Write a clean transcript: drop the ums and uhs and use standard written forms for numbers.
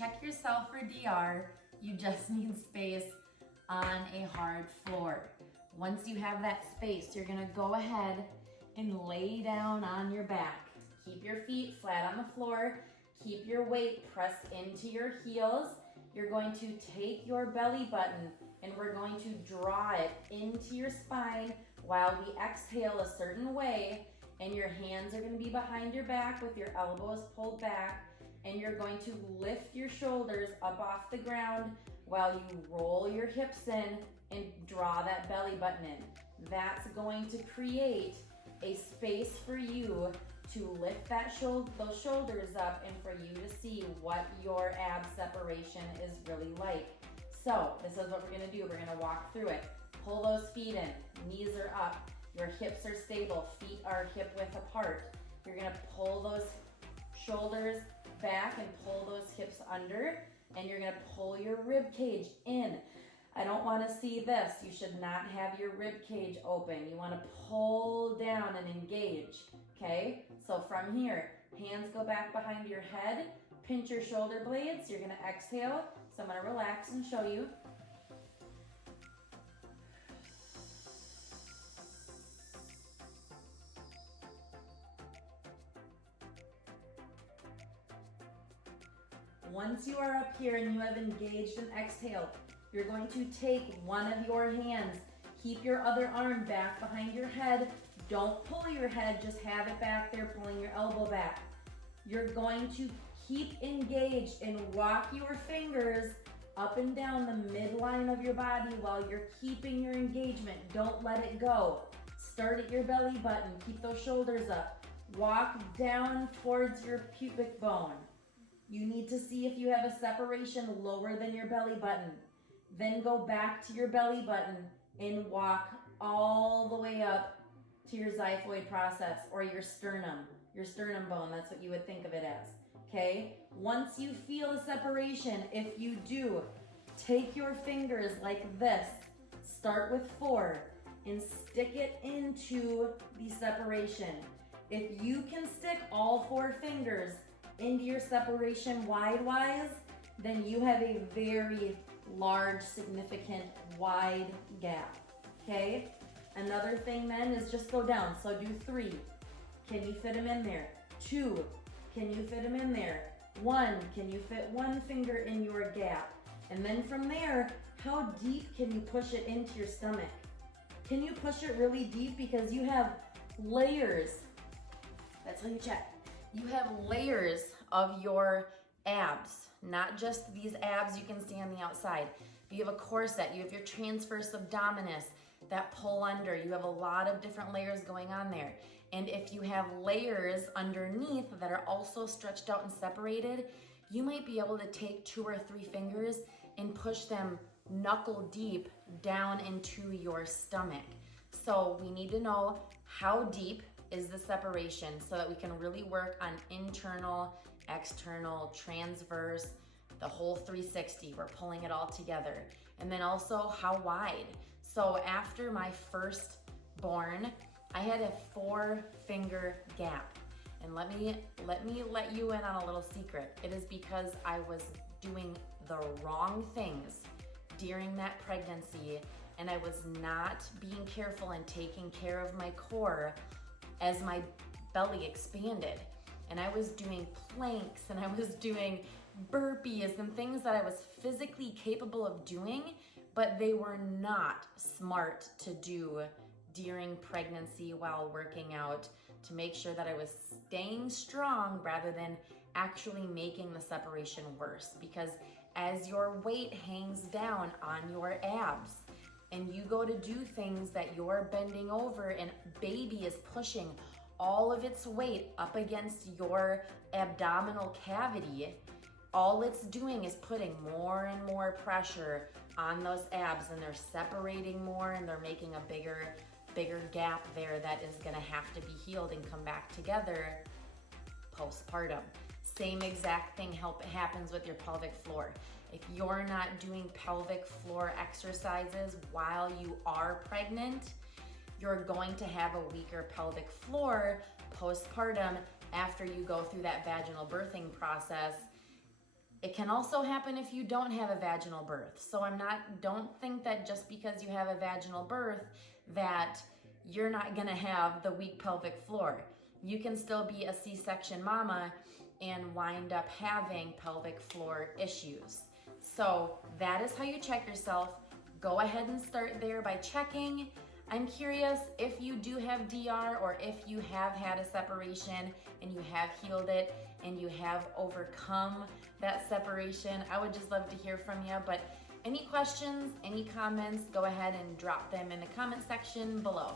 Check yourself for DR. You just need space on a hard floor. Once you have that space, you're gonna go ahead and lay down on your back. Keep your feet flat on the floor. Keep your weight pressed into your heels. You're going to take your belly button and we're going to draw it into your spine while we exhale a certain way, and your hands are going to be behind your back with your elbows pulled back, and you're going to lift your shoulders up off the ground while you roll your hips in and draw that belly button in. That's going to create a space for you to lift those shoulders up and for you to see what your ab separation is really like. So this is what we're gonna do. We're gonna walk through it. Pull those feet in, knees are up, your hips are stable, feet are hip width apart. You're gonna pull those shoulders back and pull those hips under, and you're gonna pull your rib cage in. I don't wanna see this. You should not have your rib cage open. You wanna pull down and engage, okay? So from here, hands go back behind your head, pinch your shoulder blades. You're gonna exhale. So I'm gonna relax and show you. Once you are up here and you have engaged and exhaled, you're going to take one of your hands, keep your other arm back behind your head. Don't pull your head, just have it back there, pulling your elbow back. You're going to keep engaged and walk your fingers up and down the midline of your body while you're keeping your engagement. Don't let it go. Start at your belly button, keep those shoulders up. Walk down towards your pubic bone. You need to see if you have a separation lower than your belly button. Then go back to your belly button and walk all the way up to your xiphoid process or your sternum bone. That's what you would think of it as, okay? Once you feel a separation, if you do, take your fingers like this, start with 4, and stick it into the separation. If you can stick all 4 fingers into your separation wide-wise, then you have a very large, significant, wide gap, okay? Another thing then is just go down. So do 3. Can you fit them in there? 2. Can you fit them in there? 1. Can you fit 1 finger in your gap? And then from there, how deep can you push it into your stomach? Can you push it really deep? Because you have layers. That's how you check. You have layers of your abs, not just these abs you can see on the outside. You have a corset, you have your transverse abdominis, that pull under. You have a lot of different layers going on there. And if you have layers underneath that are also stretched out and separated, you might be able to take 2 or 3 fingers and push them knuckle deep down into your stomach. So we need to know how deep is the separation so that we can really work on internal, external, transverse, the whole 360. We're pulling it all together. And then also how wide. So after my firstborn, I had a 4-finger gap. And let me let you in on a little secret. It is because I was doing the wrong things during that pregnancy, and I was not being careful and taking care of my core as my belly expanded. And I was doing planks and I was doing burpees and things that I was physically capable of doing, but they were not smart to do during pregnancy while working out to make sure that I was staying strong rather than actually making the separation worse. Because as your weight hangs down on your abs, and you go to do things that you're bending over and baby is pushing all of its weight up against your abdominal cavity, all it's doing is putting more and more pressure on those abs, and they're separating more and they're making a bigger gap there that is gonna have to be healed and come back together postpartum. Same exact thing happens with your pelvic floor. If you're not doing pelvic floor exercises while you are pregnant, you're going to have a weaker pelvic floor postpartum after you go through that vaginal birthing process It can also happen if you don't have a vaginal birth. So don't think that just because you have a vaginal birth that you're not gonna have the weak pelvic floor. You can still be a C-section mama and wind up having pelvic floor issues. So that is how you check yourself. Go ahead and start there by checking. I'm curious if you do have DR or if you have had a separation and you have healed it and you have overcome that separation. I would just love to hear from you. But any questions, any comments, go ahead and drop them in the comment section below.